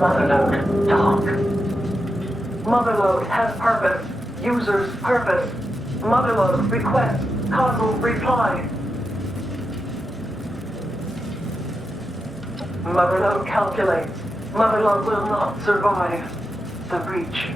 Motherload, talk. Motherload has purpose. User's purpose. Motherload request. Causal reply. Motherload calculates. Motherload will not survive the breach.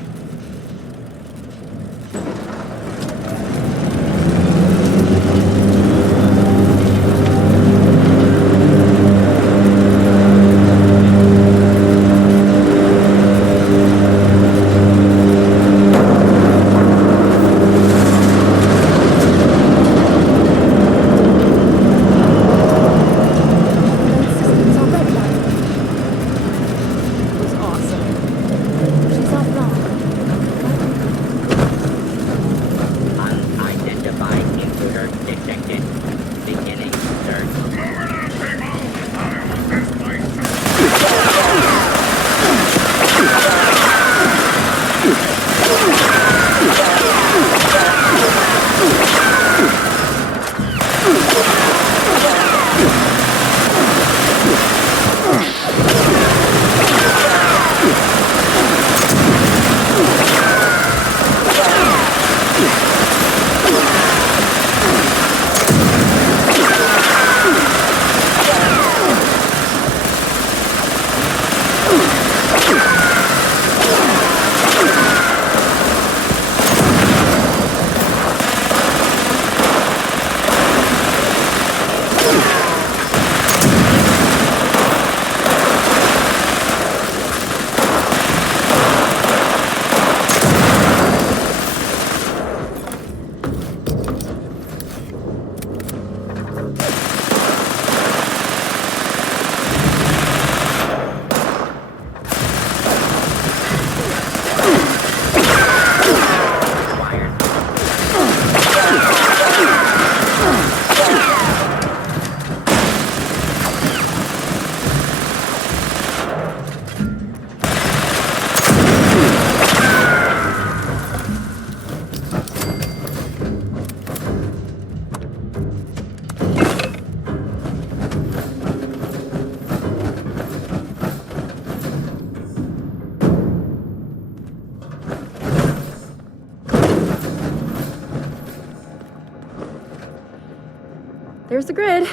There's the grid.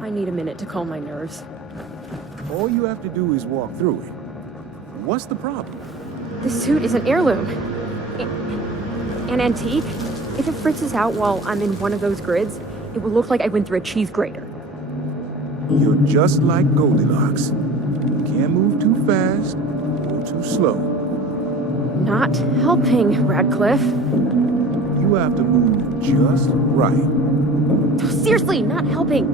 I need a minute to calm my nerves. All you have to do is walk through it. What's the problem? This suit is an heirloom. An antique. If it fritzes out while I'm in one of those grids, it will look like I went through a cheese grater. You're just like Goldilocks. You can't move too fast or too slow. Not helping, Radcliffe. You have to move just right. Seriously, not helping.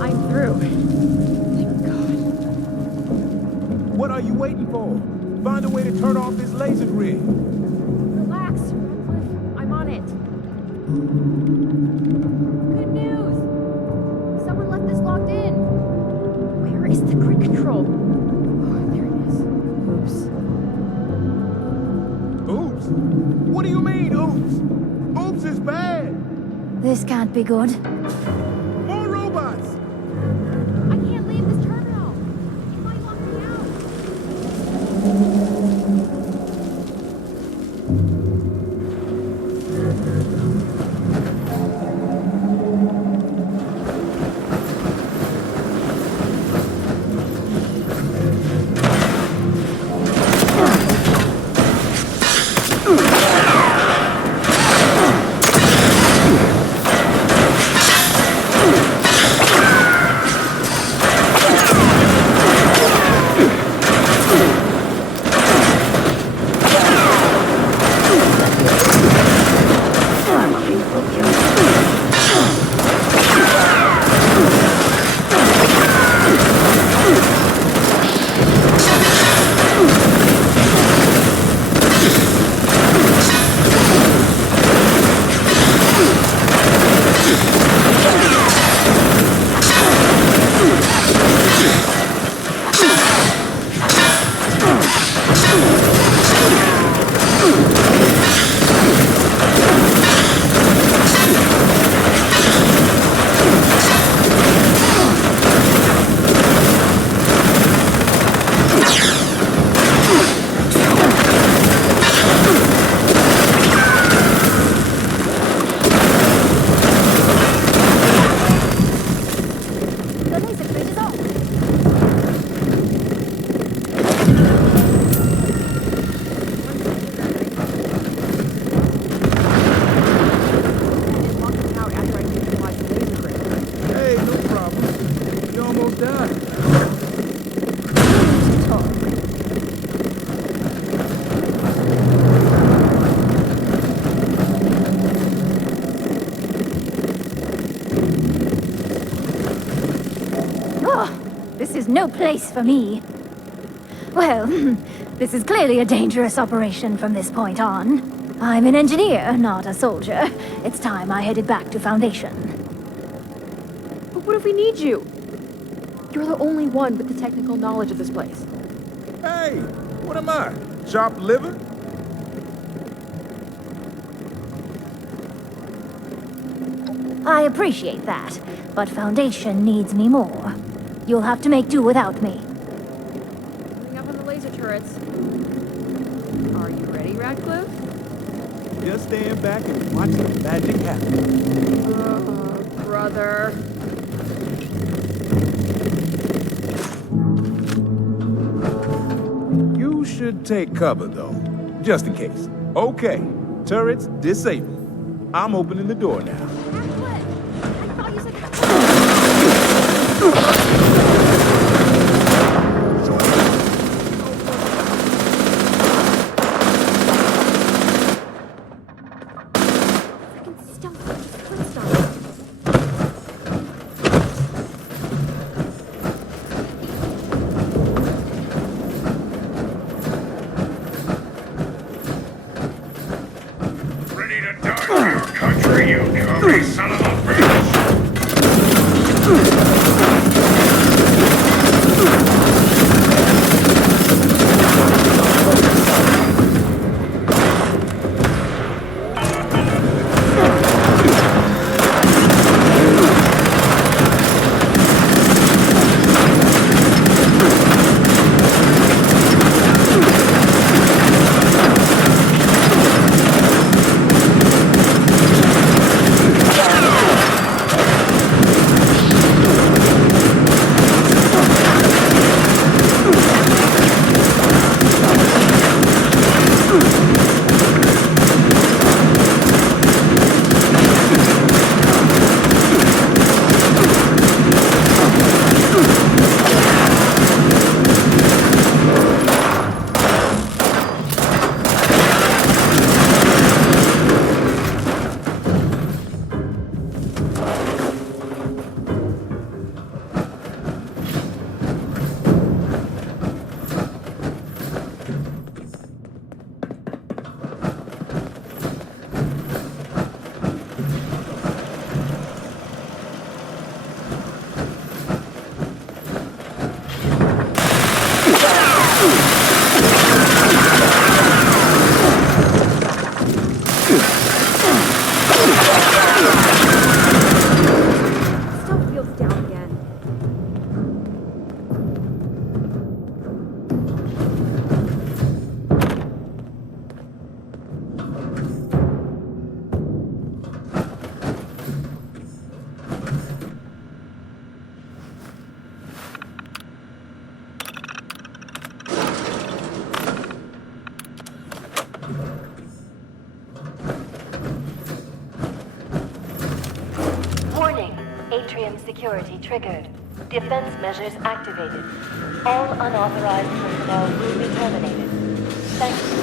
I'm through. Thank God. What are you waiting for? Find a way to turn off this laser grid. Relax, Radcliffe. I'm on it. Good news! Someone left this locked in. Where is the grid control? Oh, there it is. Oops. Oops? What do you mean, oops? Oops is bad. This can't be good. More robots. I can't leave this terminal. It might lock me out. almost died. Oh, this is no place for me. Well, this is clearly a dangerous operation from this point on. I'm an engineer, not a soldier. It's time I headed back to Foundation. But what if we need you? You're the only one with the technical knowledge of this place. Hey, what am I? Chopped liver? I appreciate that, but Foundation needs me more. You'll have to make do without me. Moving up on the laser turrets. Are you ready, Radcliffe? Just stand back and watch the magic happen. Oh, brother. You should take cover, though, just in case. Okay, turrets disabled. I'm opening the door now. Radcliffe! I thought you said... Freaking stealth footsteps. Ready to die for your country, you commie son of a bitch! Stealth feels down again. Warning. Atrium security triggered. Defense measures activated. All unauthorized personnel will be terminated. Thank you.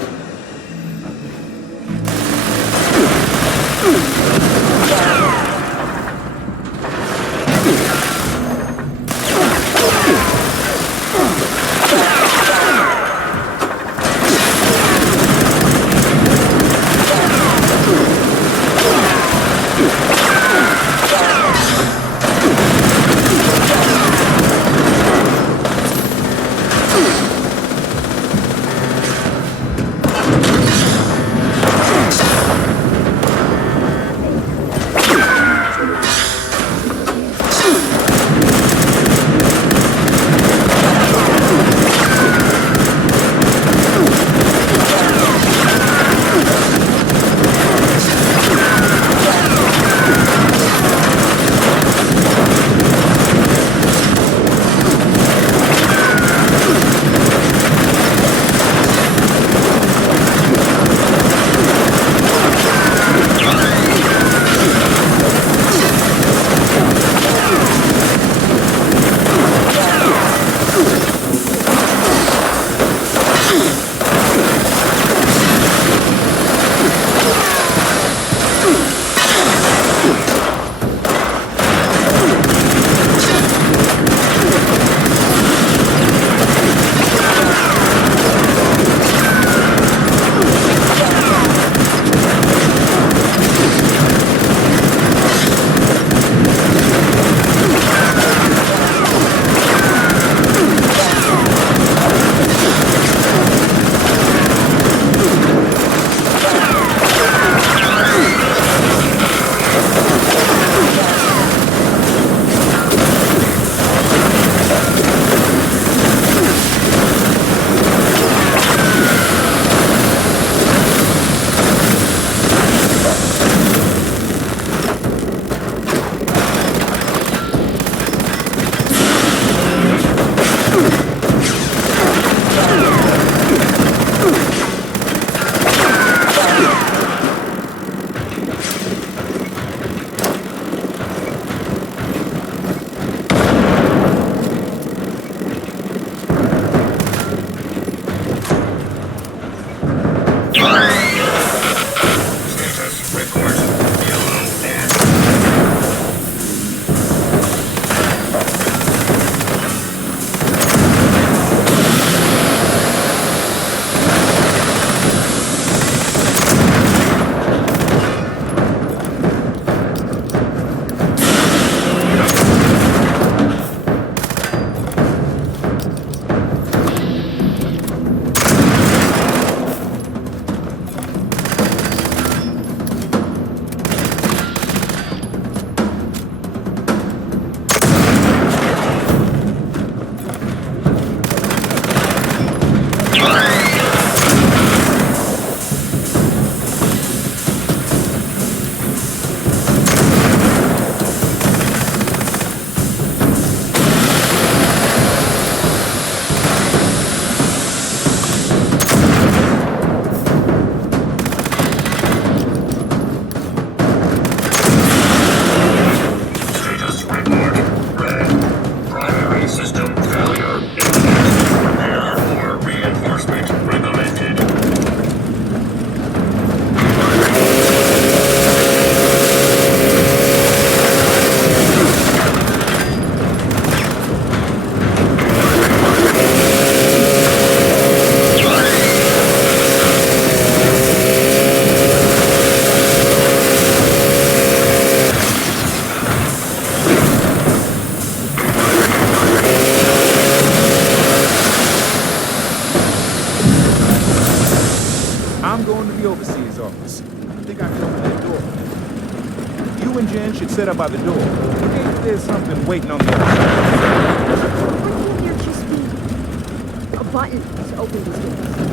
set up by the door. Maybe there's something waiting on the other side. Why can't there just be a button to open these doors?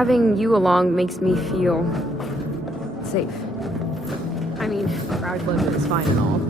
Having you along makes me feel safe. I mean, Radcliffe is fine and all.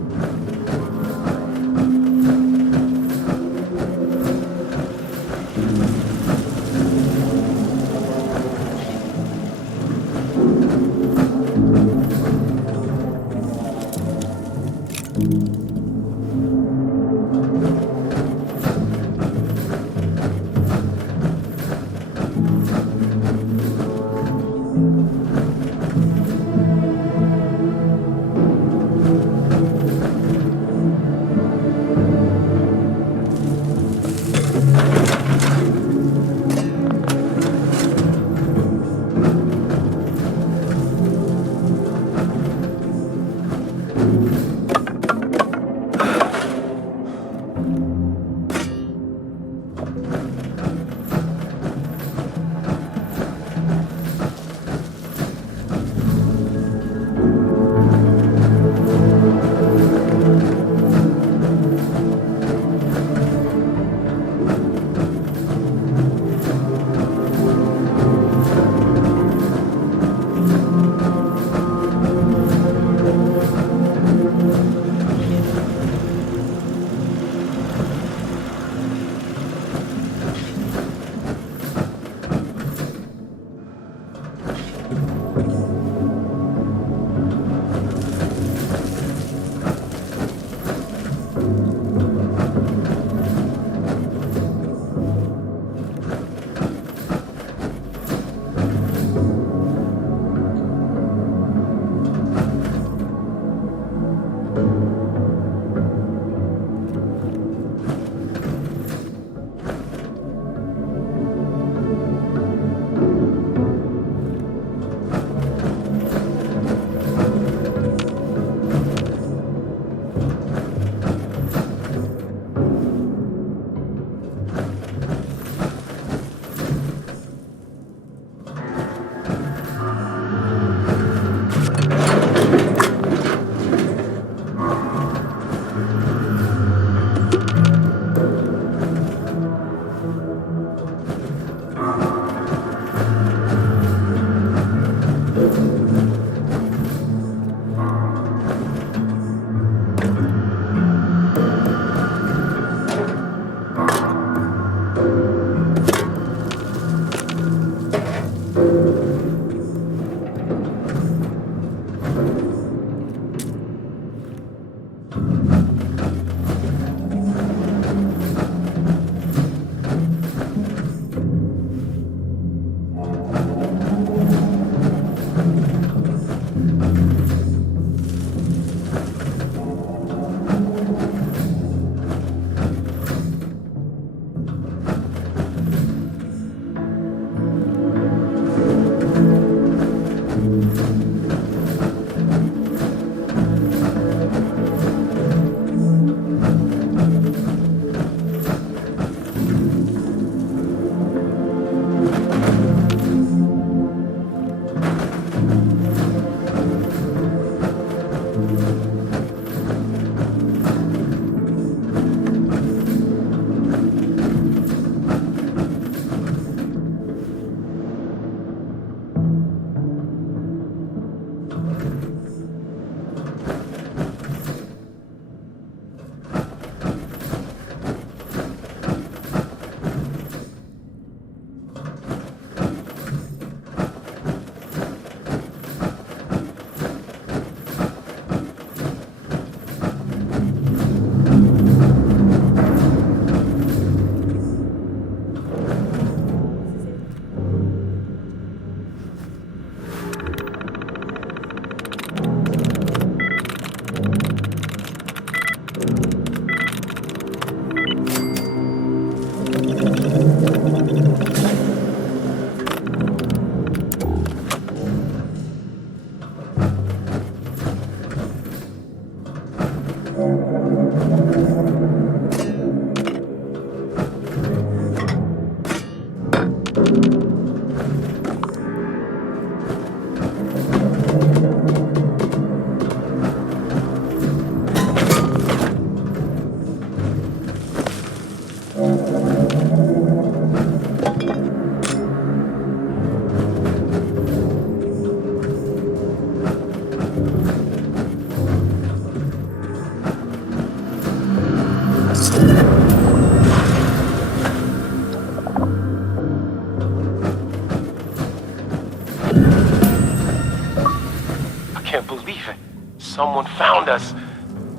I can't believe it. Someone found us.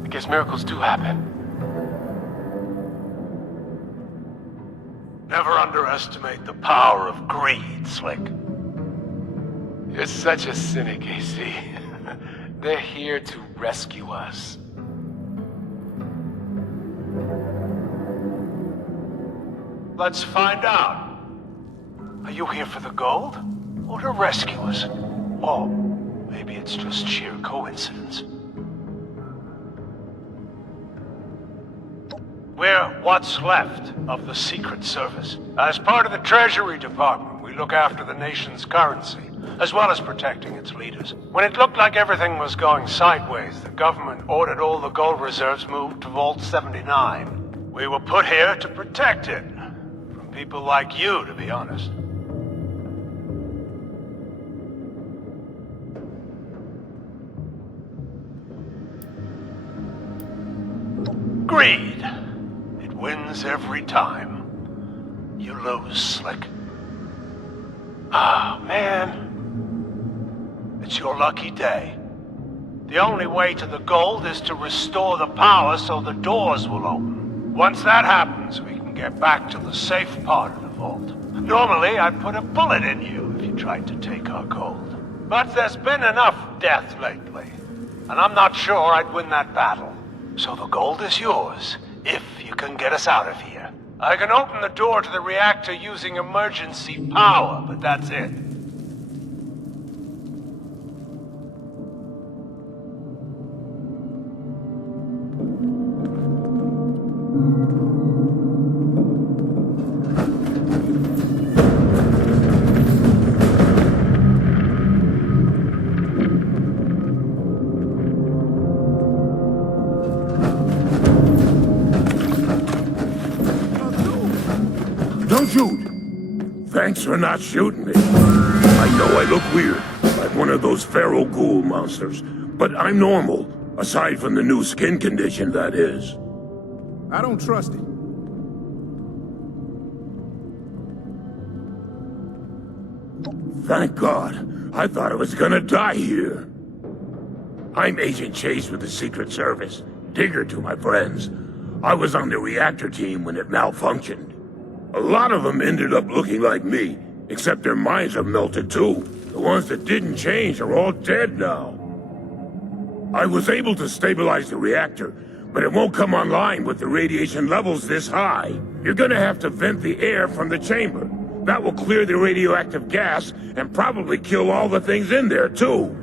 I guess miracles do happen. Never underestimate the power of greed, Slick. You're such a cynic, AC. They're here to rescue us. Let's find out. Are you here for the gold? Or to rescue us? Or maybe it's just sheer coincidence. We're what's left of the Secret Service. As part of the Treasury Department, we look after the nation's currency, as well as protecting its leaders. When it looked like everything was going sideways, the government ordered all the gold reserves moved to Vault 79. We were put here to protect it. From people like you, to be honest. Greed. It wins every time. You lose, Slick. Ah, man. It's your lucky day. The only way to the gold is to restore the power so the doors will open. Once that happens, we can get back to the safe part of the vault. Normally, I'd put a bullet in you if you tried to take our gold. But there's been enough death lately, and I'm not sure I'd win that battle. So the gold is yours, if you can get us out of here. I can open the door to the reactor using emergency power, but that's it. Don't shoot! Thanks for not shooting me. I know I look weird, like one of those feral ghoul monsters, but I'm normal, aside from the new skin condition, that is. I don't trust it. Thank God. I thought I was gonna die here. I'm Agent Chase with the Secret Service. Digger to my friends. I was on the reactor team when it malfunctioned. A lot of them ended up looking like me, except their minds have melted too. The ones that didn't change are all dead now. I was able to stabilize the reactor, but it won't come online with the radiation levels this high. You're gonna have to vent the air from the chamber. That will clear the radioactive gas and probably kill all the things in there too.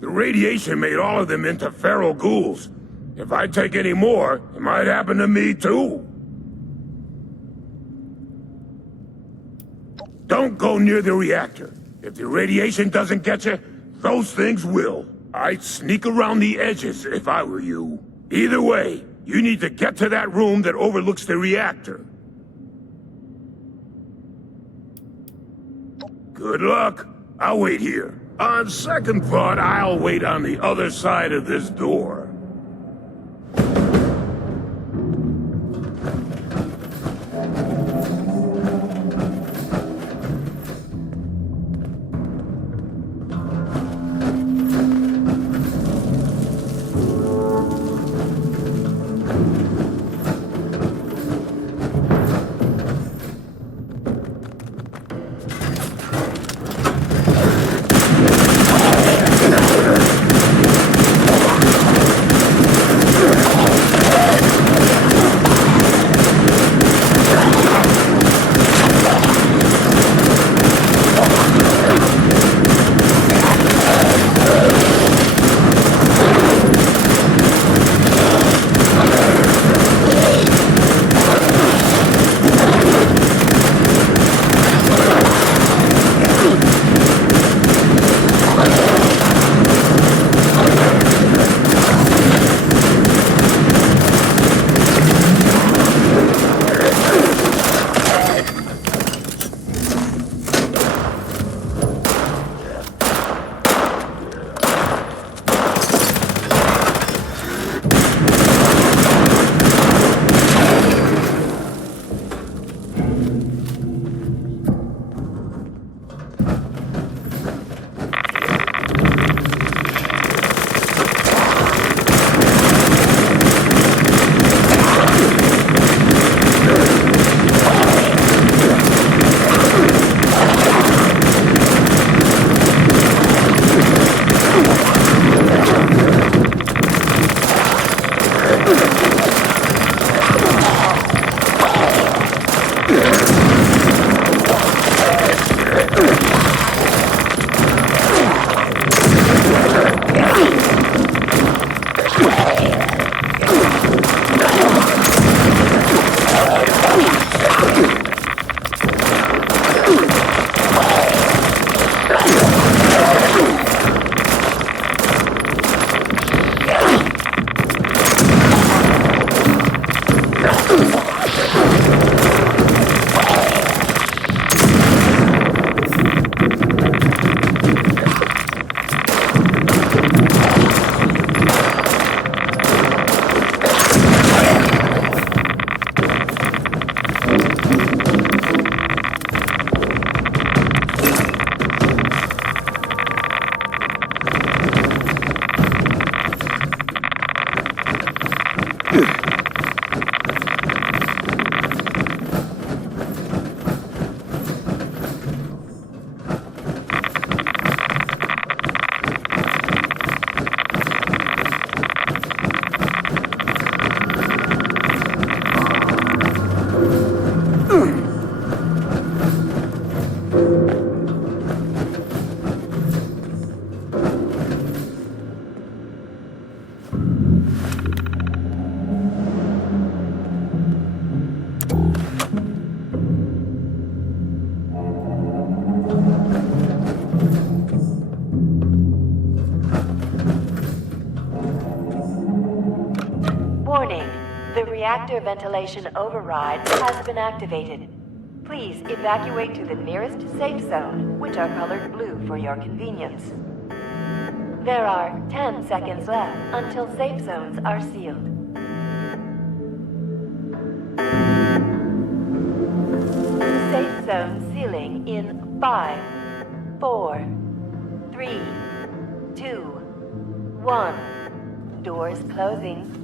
The radiation made all of them into feral ghouls. If I take any more, it might happen to me too. Don't go near the reactor. If the radiation doesn't get you, those things will. I'd sneak around the edges if I were you. Either way, you need to get to that room that overlooks the reactor. Good luck. I'll wait here. On second thought, I'll wait on the other side of this door. Warning. The reactor ventilation override has been activated. Please evacuate to the nearest safe zone, which are colored blue for your convenience. There are 10 seconds left until safe zones are sealed. Safe zone sealing in 5, 4, 3, 2, 1. Doors closing.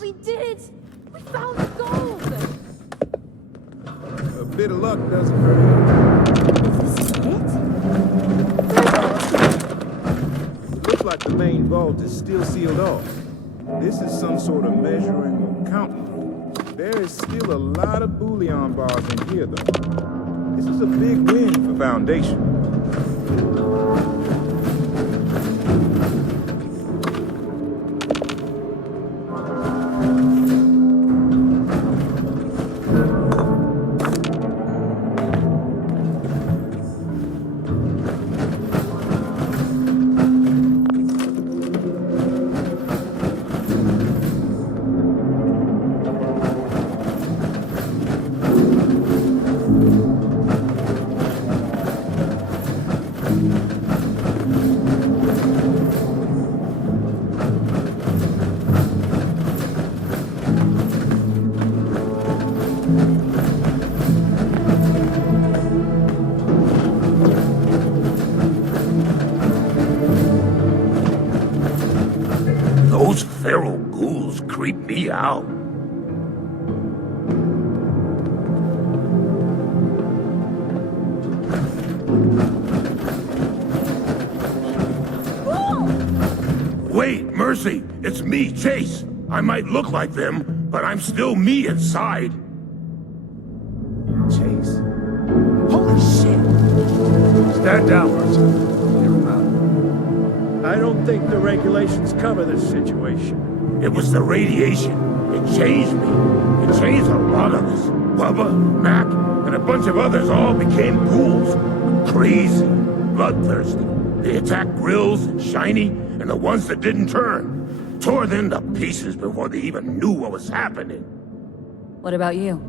We did it! We found the gold! A bit of luck doesn't hurt. Is this it? Looks like the main vault is still sealed off. This is some sort of measuring or counting room. There is still a lot of bullion bars in here, though. This is a big win for Foundation. Those feral ghouls creep me out. Wait, Mercy! It's me, Chase! I might look like them, but I'm still me inside. Chase? Holy shit! Stand down, Mercy. Clear him out. I don't think the regulations cover this situation. It was the radiation. It changed me. It changed a lot of us. Bubba, Mac, and a bunch of others all became ghouls. Crazy, bloodthirsty. They attacked Grills and Shiny, and the ones that didn't turn. Tore them to pieces before they even knew what was happening. What about you?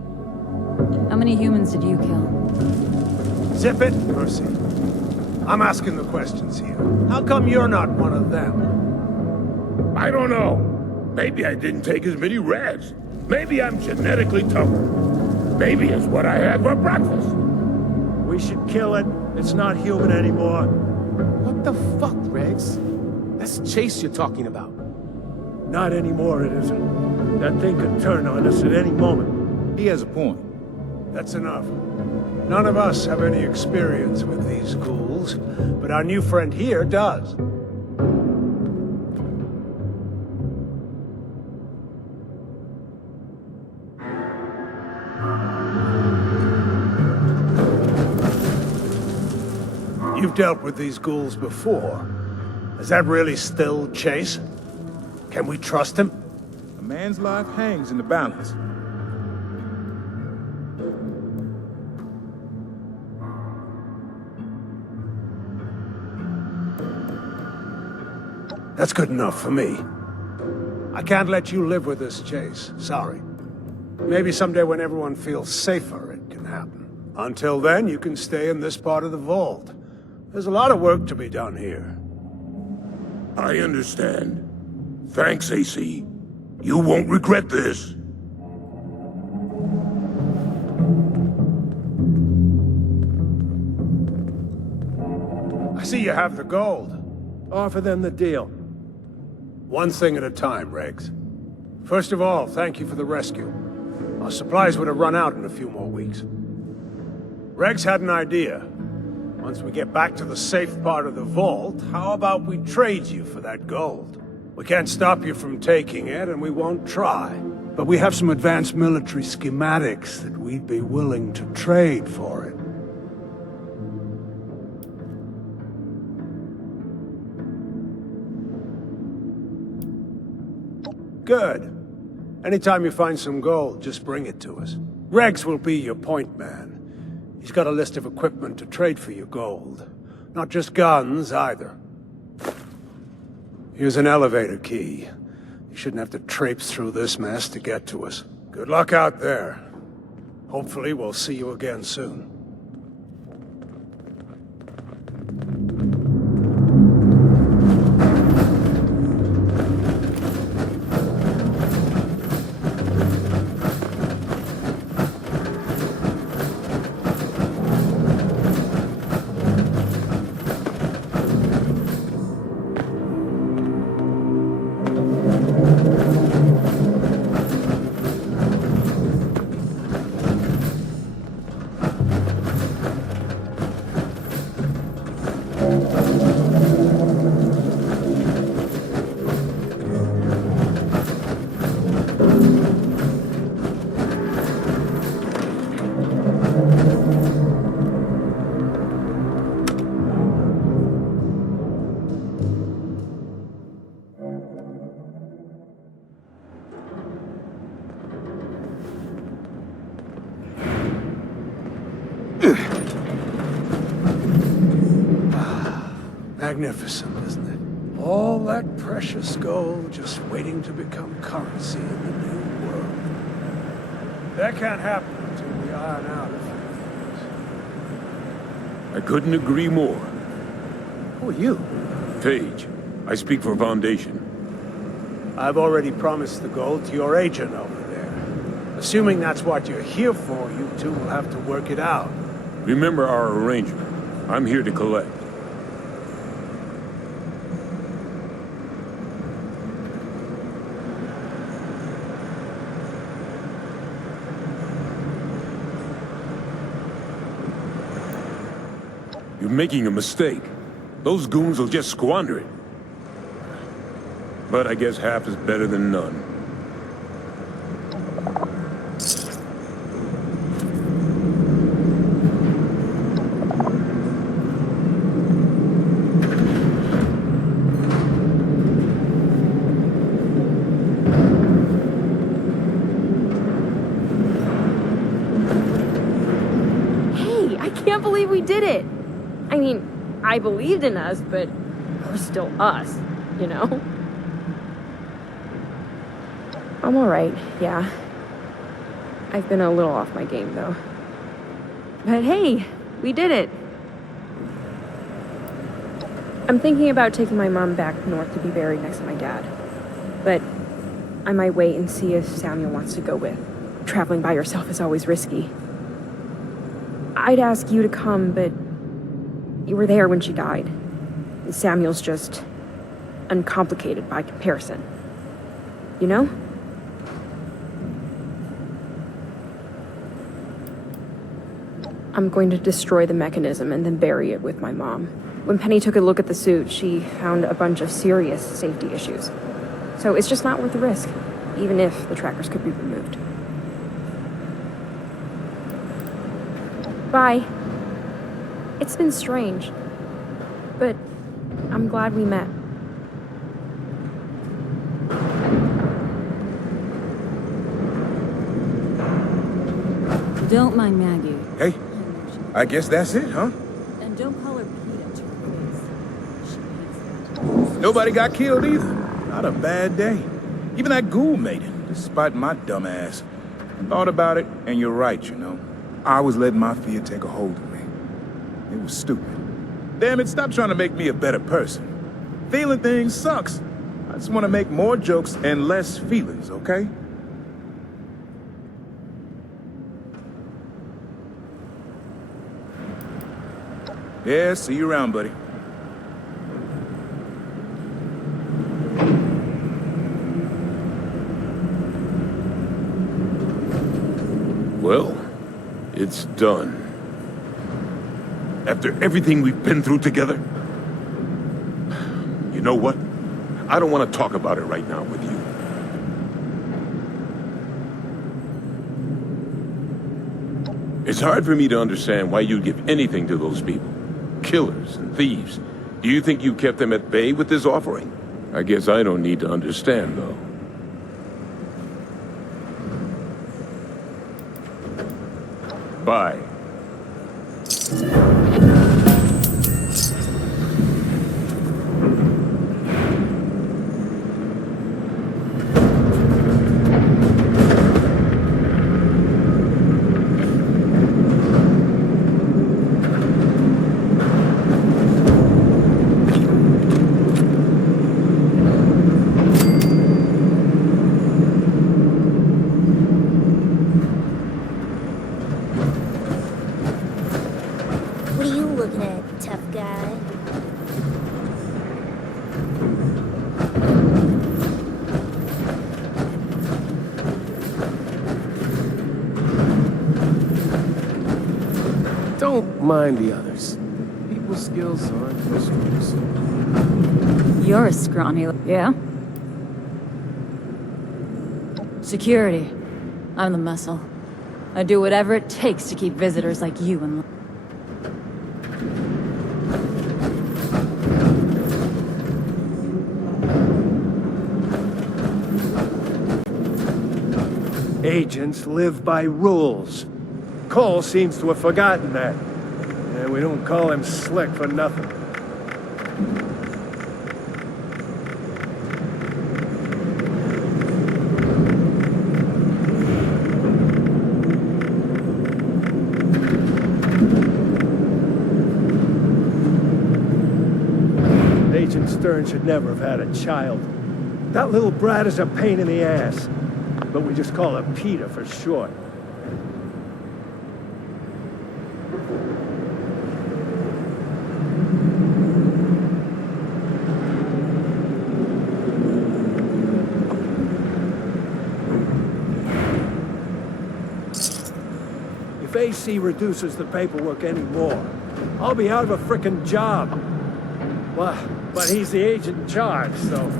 How many humans did you kill? Zip it, Mercy. I'm asking the questions here. How come you're not one of them? I don't know. Maybe I didn't take as many reds. Maybe I'm genetically tougher. Maybe it's what I had for breakfast. We should kill it. It's not human anymore. What the fuck, Regs? That's Chase you're talking about. Not anymore, it isn't. That thing could turn on us at any moment. He has a point. That's enough. None of us have any experience with these ghouls, but our new friend here does. You've dealt with these ghouls before. Is that really still Chase? Can we trust him? A man's life hangs in the balance. That's good enough for me. I can't let you live with this, Chase. Sorry. Maybe someday when everyone feels safer, it can happen. Until then, you can stay in this part of the vault. There's a lot of work to be done here. I understand. Thanks, AC. You won't regret this. I see you have the gold. Offer them the deal. One thing at a time, Regs. First of all, thank you for the rescue. Our supplies would have run out in a few more weeks. Regs had an idea. Once we get back to the safe part of the vault, how about we trade you for that gold? We can't stop you from taking it, and we won't try. But we have some advanced military schematics that we'd be willing to trade for it. Good. Anytime you find some gold, just bring it to us. Regs will be your point man. He's got a list of equipment to trade for your gold. Not just guns, either. Here's an elevator key. You shouldn't have to traipse through this mess to get to us. Good luck out there. Hopefully we'll see you again soon. magnificent, isn't it? All that precious gold just waiting to become currency in the new world. That can't happen until we iron out a few things. I couldn't agree more. Who are you? Phage, I speak for Foundation. I've already promised the gold to your agent over there. Assuming that's what you're here for, you two will have to work it out. Remember our arrangement. I'm here to collect. You're making a mistake. Those goons will just squander it. But I guess half is better than none. Hey, I can't believe we did it! I mean, I believed in us, but we're still us, you know? I'm alright, yeah. I've been a little off my game, though. But hey, we did it! I'm thinking about taking my mom back north to be buried next to my dad. But I might wait and see if Samuel wants to go with. Traveling by yourself is always risky. I'd ask you to come, but you were there when she died. Samuel's just uncomplicated by comparison. You know? I'm going to destroy the mechanism and then bury it with my mom. When Penny took a look at the suit, she found a bunch of serious safety issues. So it's just not worth the risk, even if the trackers could be removed. Bye. It's been strange, but I'm glad we met. Don't mind Maggie. Hey, I guess that's it, huh? And don't call her Peter to her face. She hates that. Nobody got killed either. Not a bad day. Even that ghoul made it, despite my dumb ass. Thought about it, and you're right, you know. I was letting my fear take a hold of me. It was stupid. Damn it, stop trying to make me a better person. Feeling things sucks. I just want to make more jokes and less feelings, okay? Yeah, see you around, buddy. Well, it's done. After everything we've been through together? You know what? I don't want to talk about it right now with you. It's hard for me to understand why you'd give anything to those people. Killers and thieves. Do you think you kept them at bay with this offering? I guess I don't need to understand, though. Bye. What are you looking at, tough guy? Don't mind the others. People's skills aren't their strengths. You're a scrawny, yeah? Security. I'm the muscle. I do whatever it takes to keep visitors like you in line. Agents live by rules. Cole seems to have forgotten that. And we don't call him Slick for nothing. Agent Stern should never have had a child. That little brat is a pain in the ass. But we just call her Peter for short. If AC reduces the paperwork anymore, I'll be out of a frickin' job. Well, but he's the agent in charge, so...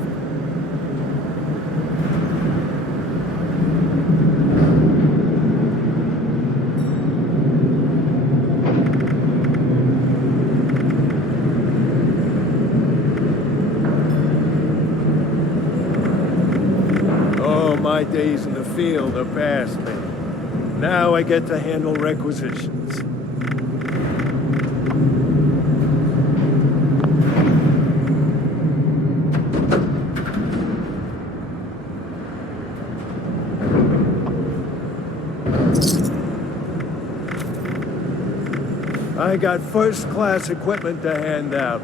Oh, my days in the field are past me. Now I get to handle requisitions. I got first-class equipment to hand out.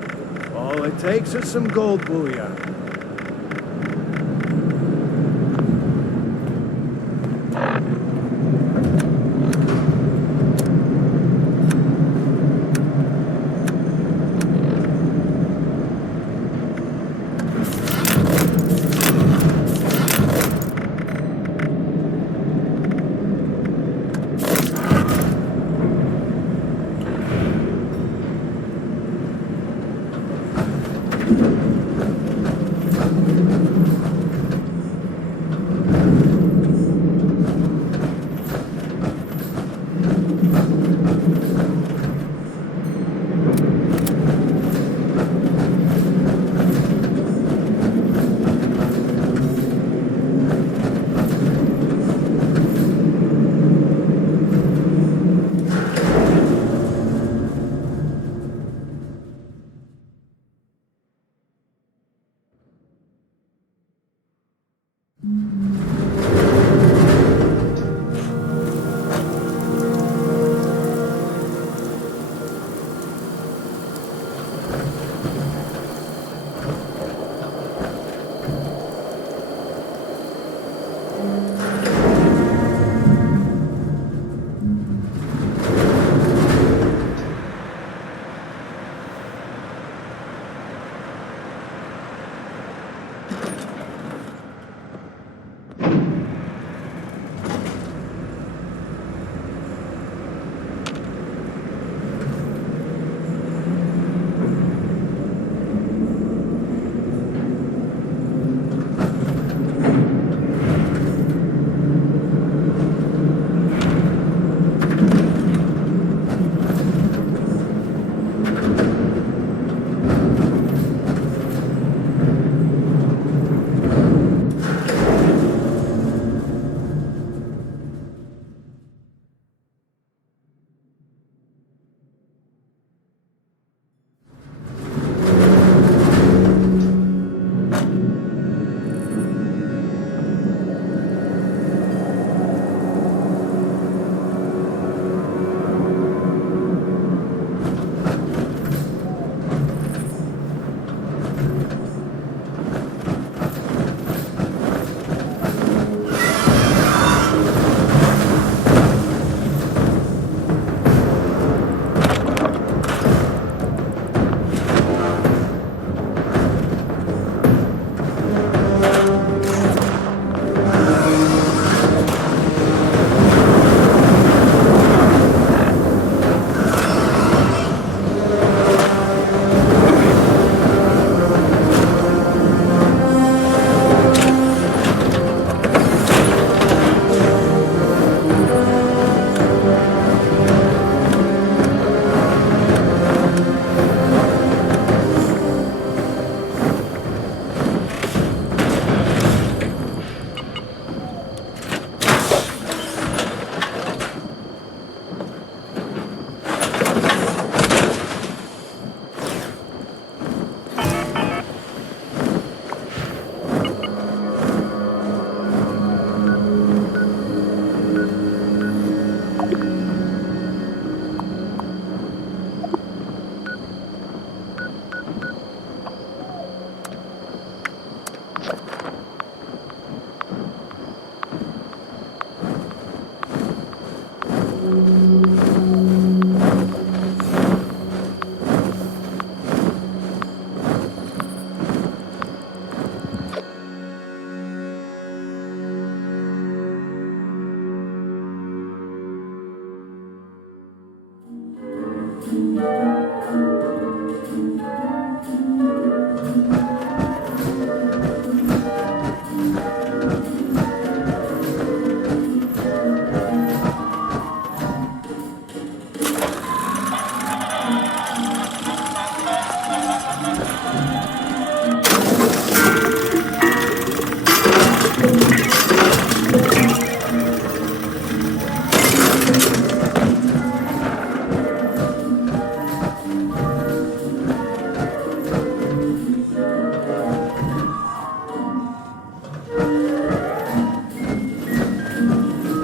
All it takes is some gold bullion.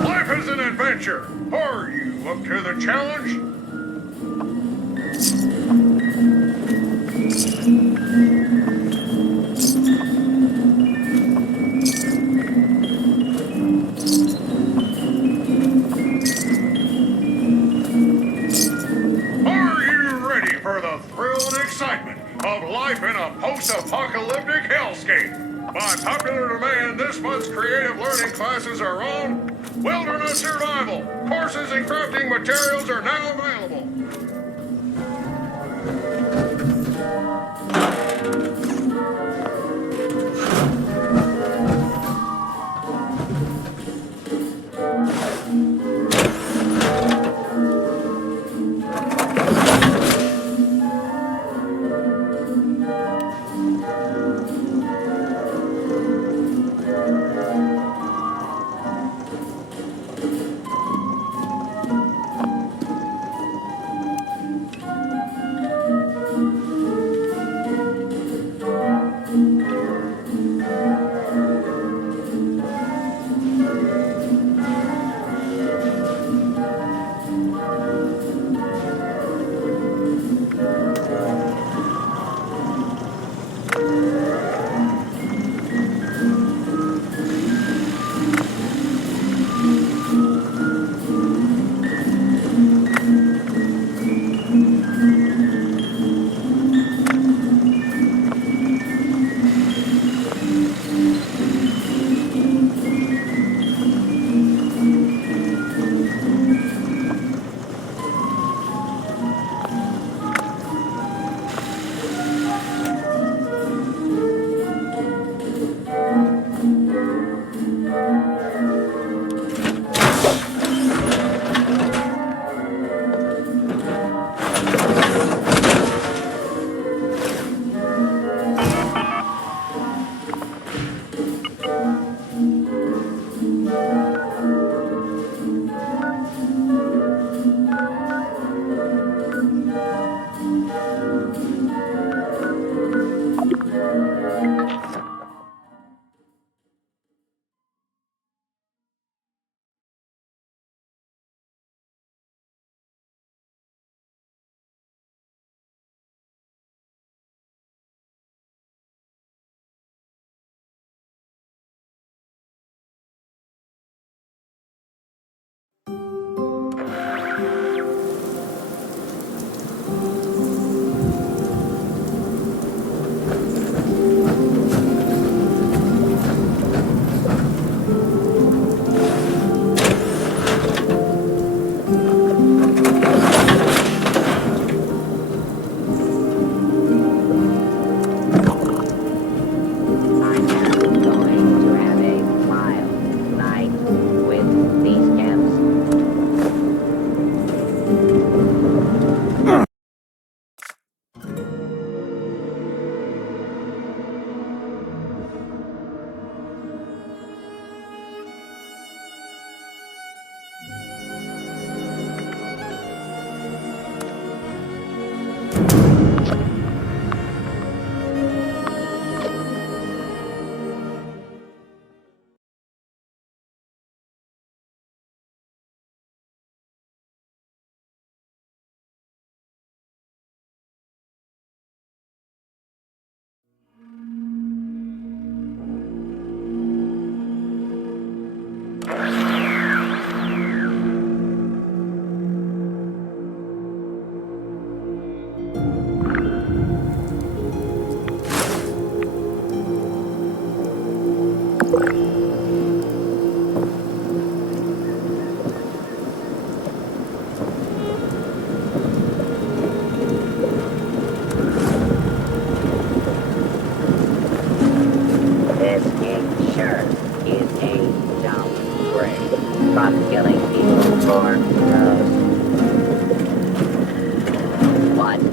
Life is an adventure. Are you up to the challenge? Are you ready for the thrill and excitement of life in a post-apocalyptic hellscape? By popular demand, this month's creative learning classes are on wilderness survival. Courses in crafting materials are now available.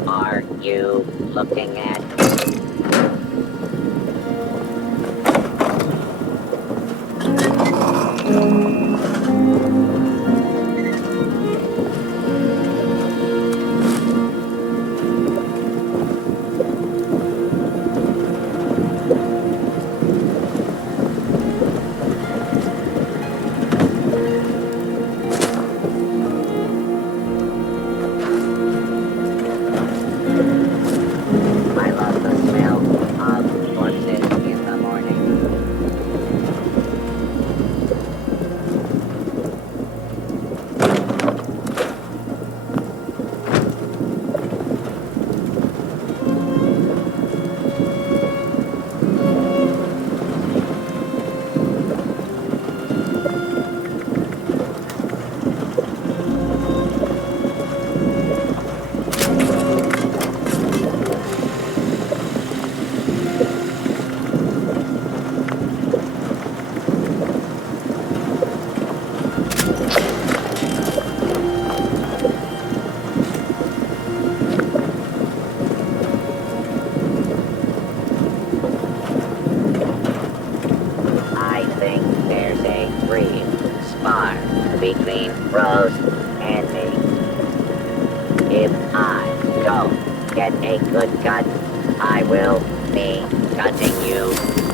are you looking at? I love the smell of horses in the morning. I think there's a brief spark between Rose and me. If I don't get a good cut, I will be cutting you.